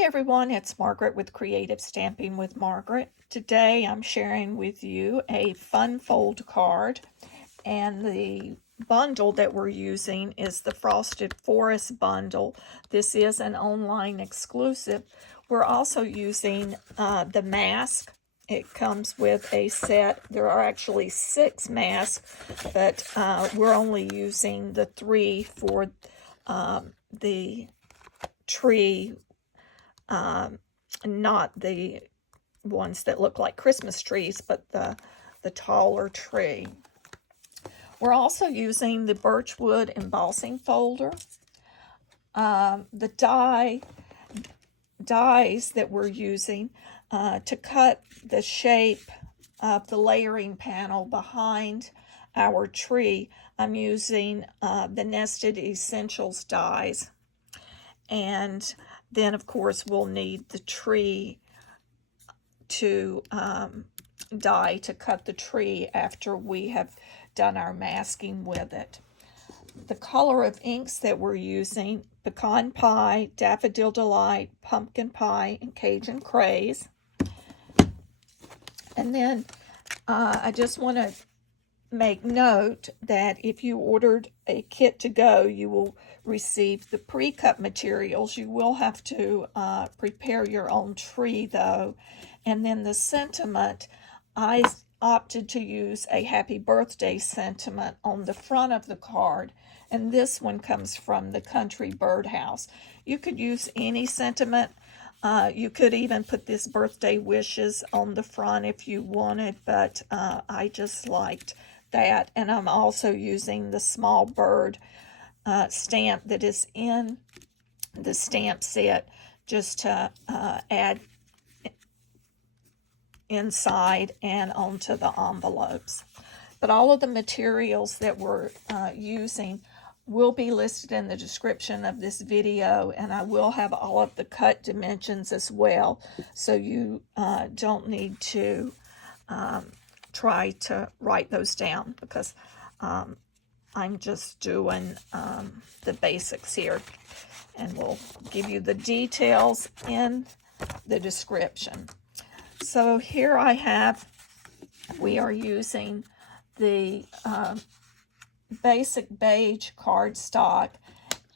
Hi everyone, it's Margaret with Creative Stamping with Margaret. Today I'm sharing with you a fun fold card, and the bundle that we're using is the Frosted Forest bundle. This is an online exclusive. We're also using the mask. It comes with a set. There are actually 6 masks, but we're only using the 3 for the tree, not the ones that look like Christmas trees, but the taller tree. We're also using the birchwood embossing folder. The dies that we're using to cut the shape of the layering panel behind our tree, I'm using the Nested Essentials dies. And then, of course, we'll need the tree to die to cut the tree after we have done our masking with it. The color of inks that we're using: Pecan Pie, Daffodil Delight, Pumpkin Pie, and Cajun Craze. And then I just want to make note that if you ordered a kit to go, you will receive the pre-cut materials. You will have to prepare your own tree though. And then the sentiment, I opted to use a happy birthday sentiment on the front of the card, and this one comes from the Country Birdhouse. You could use any sentiment. You could even put this birthday wishes on the front if you wanted, but I just liked that. And I'm also using the small bird stamp that is in the stamp set just to add inside and onto the envelopes. But all of the materials that we're using will be listed in the description of this video, and I will have all of the cut dimensions as well, so you don't need to try to write those down, because I'm just doing the basics here, and we'll give you the details in the description. So here we are using the basic beige cardstock,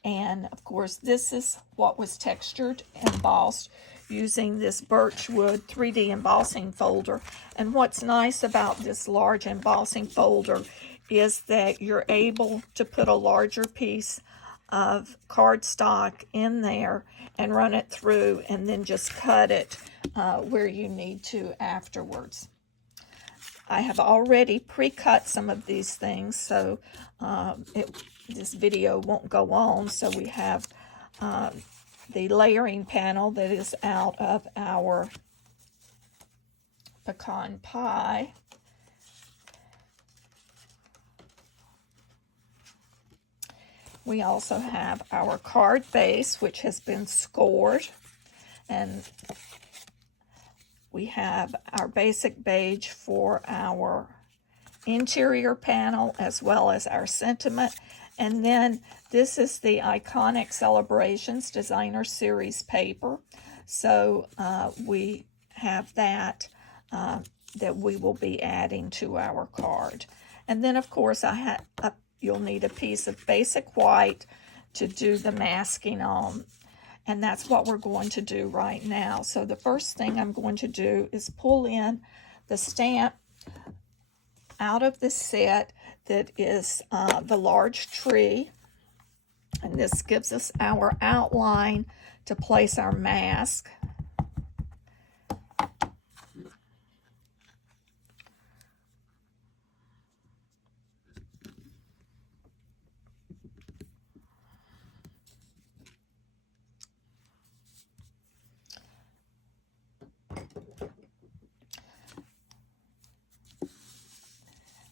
and of course this is what was textured and embossed using this birchwood 3D embossing folder. And what's nice about this large embossing folder is that you're able to put a larger piece of cardstock in there and run it through, and then just cut it where you need to afterwards. I have already pre-cut some of these things, so this video won't go on. So we have the layering panel that is out of our pecan pie. We also have our card base, which has been scored, and we have our basic beige for our interior panel as well as our sentiment. And then this is the Iconic Celebrations Designer Series paper. So we have that that we will be adding to our card. And then, of course, you'll need a piece of basic white to do the masking on. And that's what we're going to do right now. So the first thing I'm going to do is pull in the stamp out of the set that is the large tree. And this gives us our outline to place our mask.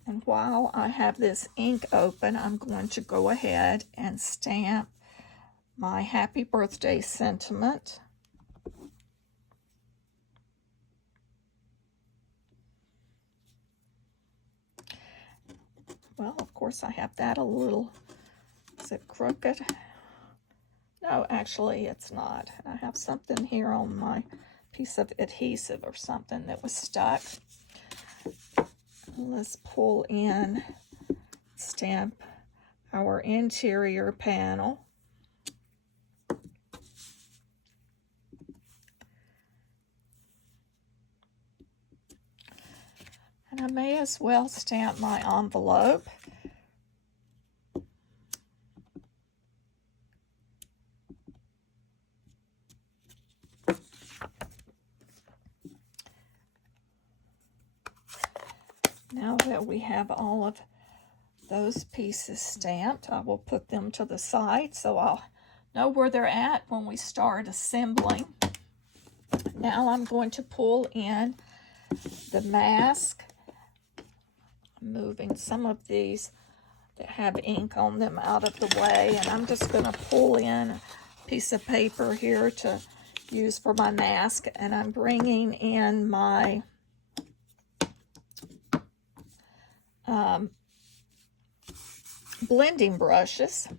And while I have this ink open, I'm going to go ahead and stamp my happy birthday sentiment. Well, of course, I have that a little, is it crooked? No, Oh, actually, it's not. I have something here on my piece of adhesive or something that was stuck. Let's pull in, stamp our interior panel. And I may as well stamp my envelope. Now that we have all of those pieces stamped, I will put them to the side so I'll know where they're at when we start assembling. Now I'm going to pull in the mask. I'm moving some of these that have ink on them out of the way, and I'm just going to pull in a piece of paper here to use for my mask, and I'm bringing in my blending brushes.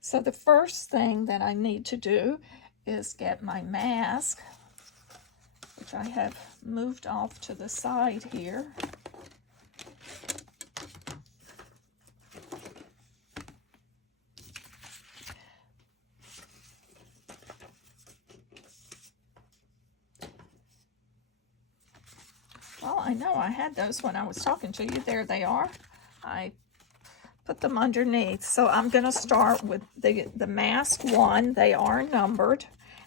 So the first thing that I need to do is get my mask, which I have moved off to the side here. Well, I know I had those when I was talking to you. There they are. I put them underneath. So I'm going to start with the mask one. They are numbered,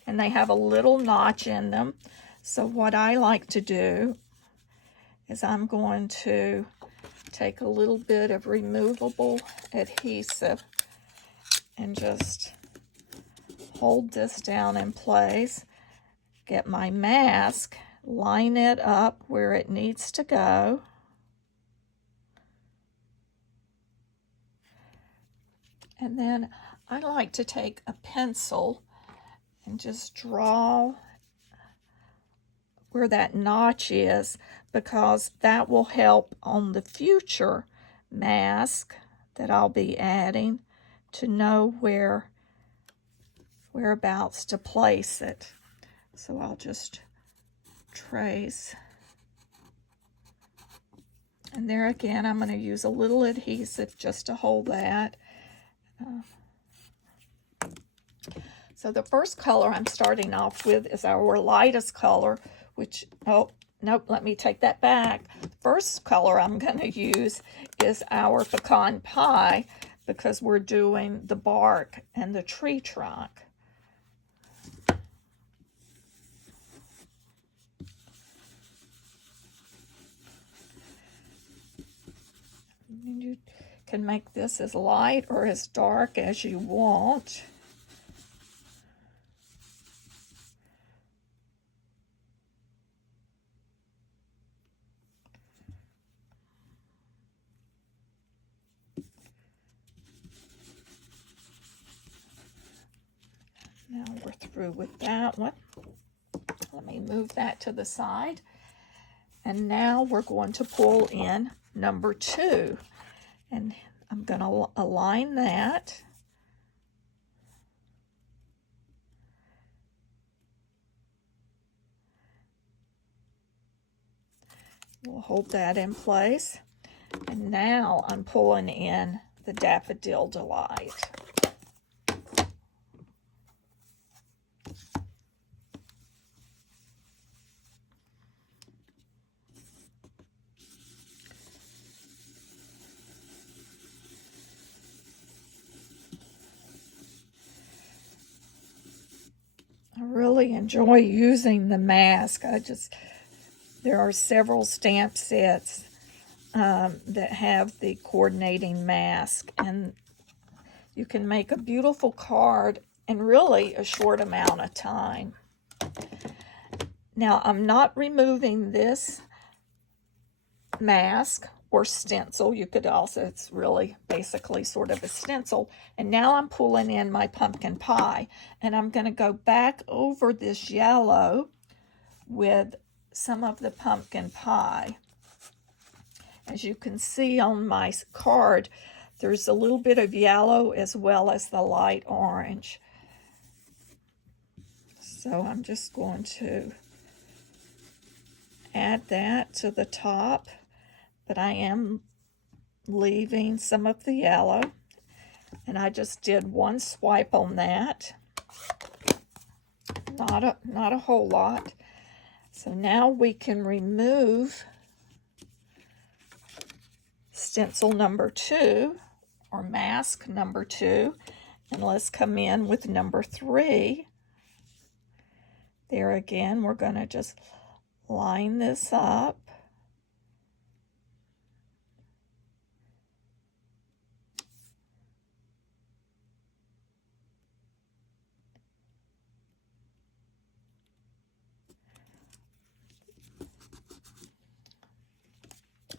and they have a little notch in them. So what I like to do is I'm going to take a little bit of removable adhesive and just hold this down in place, get my mask, line it up where it needs to go. And then I like to take a pencil and just draw where that notch is, because that will help on the future mask that I'll be adding to know whereabouts to place it. So I'll just trace. And there again, I'm going to use a little adhesive just to hold that. So the first color I'm starting off with is our lightest color, which, oh, nope, let me take that back. The first color I'm going to use is our Pecan Pie, because we're doing the bark and the tree trunk. You can make this as light or as dark as you want. Now we're through with that one. Let me move that to the side. And now we're going to pull in number 2. And I'm going to align that. We'll hold that in place. And now I'm pulling in the Daffodil Delight. I really enjoy using the mask. There are several stamp sets that have the coordinating mask, and you can make a beautiful card in really a short amount of time. Now, I'm not removing this mask or stencil. You could also, it's really basically sort of a stencil. And now I'm pulling in my pumpkin pie, and I'm going to go back over this yellow with some of the pumpkin pie. As you can see on my card, There's a little bit of yellow as well as the light orange. So I'm just going to add that to the top, but I am leaving some of the yellow, and I just did one swipe on that, not a whole lot. So now we can remove stencil number 2 or mask number 2, and let's come in with number 3. There again, we're going to just line this up.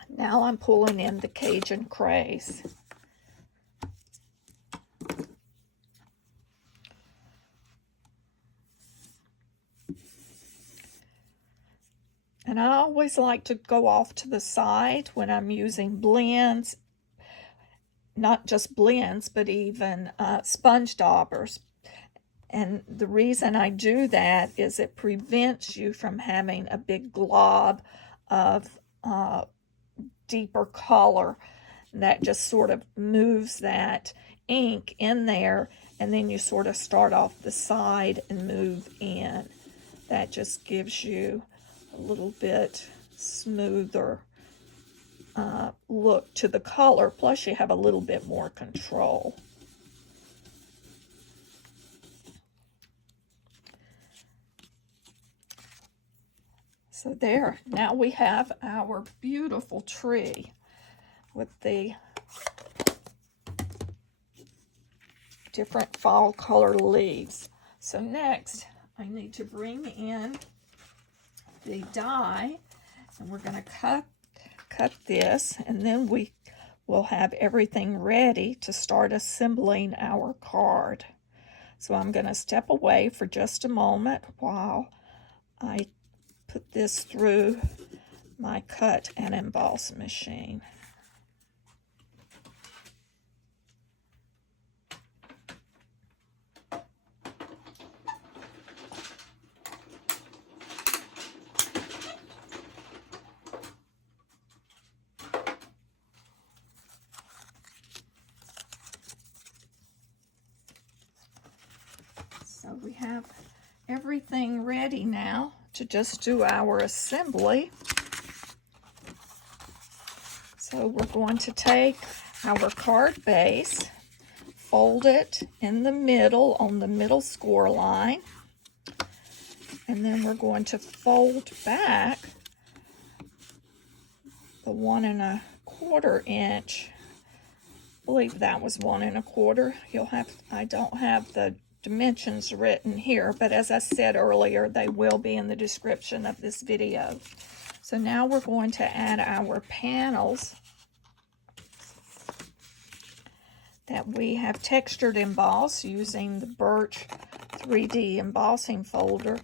Now I'm pulling in the Cajun Craze. And I always like to go off to the side when I'm using blends, not just blends, but even sponge daubers. And the reason I do that is it prevents you from having a big glob of deeper color that just sort of moves that ink in there, and then you sort of start off the side and move in. That just gives you a little bit smoother look to the color, plus you have a little bit more control. So there, now we have our beautiful tree with the different fall color leaves. So next, I need to bring in the die, and we're going to cut this, and then we will have everything ready to start assembling our card. So I'm going to step away for just a moment while I put this through my cut and emboss machine. So we have everything ready now to just do our assembly. So we're going to take our card base, fold it in the middle on the middle score line, and then we're going to fold back the 1 1/4 inch. I believe that was 1 1/4. I don't have the dimensions written here, but as I said earlier, they will be in the description of this video. So now we're going to add our panels that we have textured embossed using the Birch 3D embossing folder.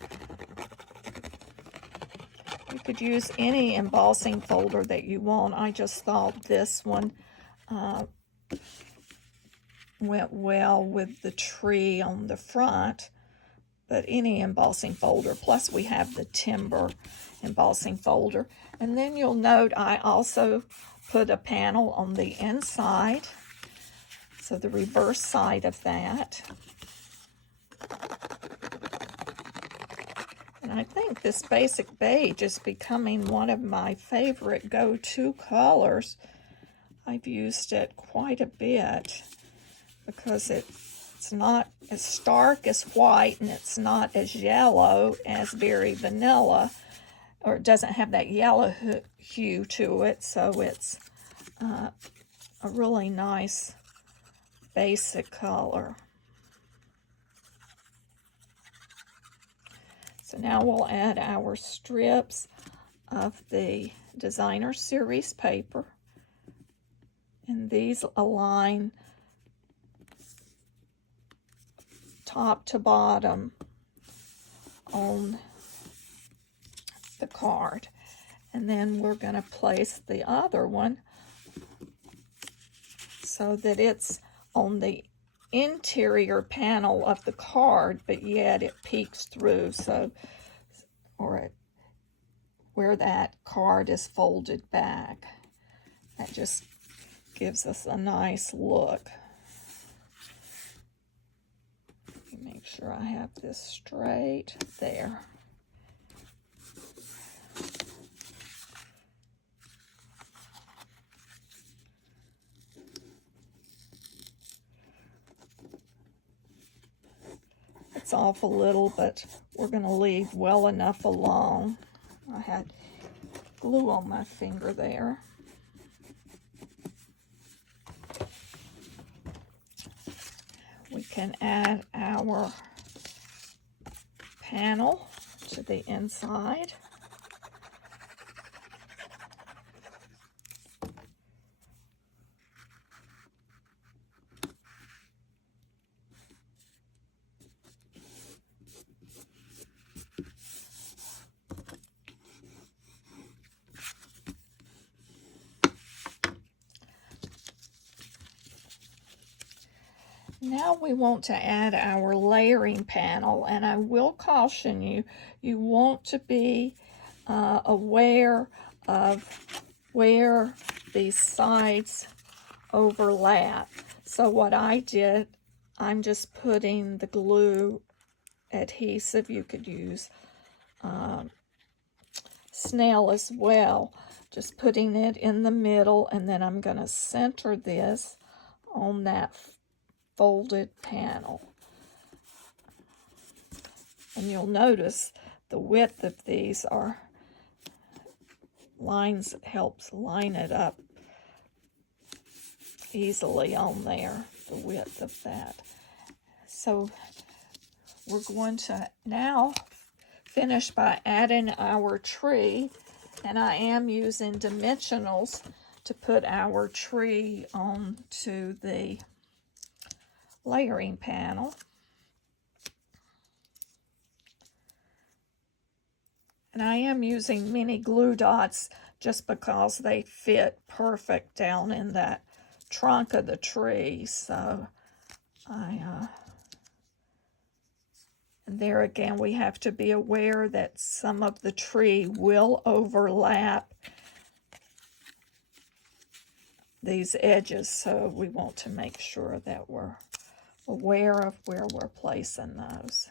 You could use any embossing folder that you want. I just thought this one went well with the tree on the front, but any embossing folder. Plus we have the timber embossing folder. And then you'll note I also put a panel on the inside, so the reverse side of that. And I think this basic beige is becoming one of my favorite go-to colors. I've used it quite a bit because it's not as stark as white, and it's not as yellow as Berry Vanilla, or it doesn't have that yellow hue to it, so it's a really nice basic color. So now we'll add our strips of the Designer Series paper, and these align top to bottom on the card. And then we're going to place the other one so so that it's on the interior panel of the card, but yet it peeks through, so, where that card is folded back. That just gives us a nice look. Make sure I have this straight there. It's off a little, but we're going to leave well enough alone. I had glue on my finger there. We can add our panel to the inside. Now we want to add our layering panel, and I will caution you, you want to be aware of where these sides overlap. So what I did, I'm just putting the glue adhesive. You could use snail as well. Just putting it in the middle, and then I'm going to center this on that folded panel. And you'll notice the width of these are lines, helps line it up easily on there, the width of that. So we're going to now finish by adding our tree, and I am using dimensionals to put our tree onto the layering panel. And I am using mini glue dots just because they fit perfect down in that trunk of the tree. So and there again, we have to be aware that some of the tree will overlap these edges, so we want to make sure that we're aware of where we're placing those.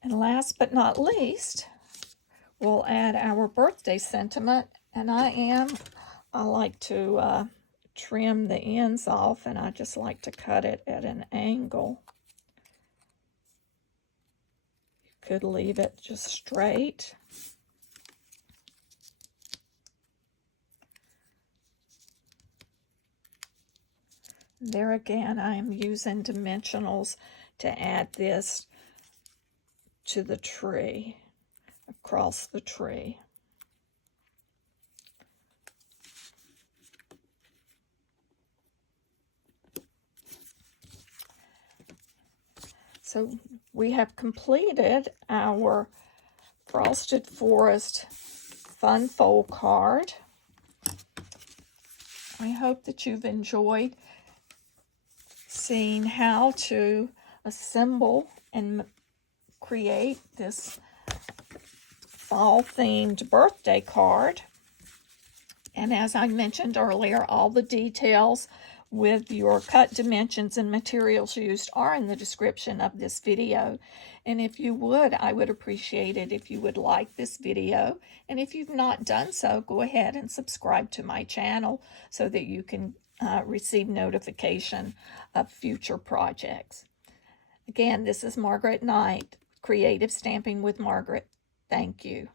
And last but not least, we'll add our birthday sentiment. And I like to trim the ends off, and I just like to cut it at an angle. You could leave it just straight. There again, I am using dimensionals to add this to the tree, across the tree. So we have completed our Frosted Forest Fun Fold card. I hope that you've enjoyed seeing how to assemble and create this fall-themed birthday card. And as I mentioned earlier, all the details with your cut dimensions and materials used are in the description of this video. And if you would, I would appreciate it if you would like this video. And if you've not done so, go ahead and subscribe to my channel so that you can receive notification of future projects. Again, this is Margaret Knight, Creative Stamping with Margaret. Thank you.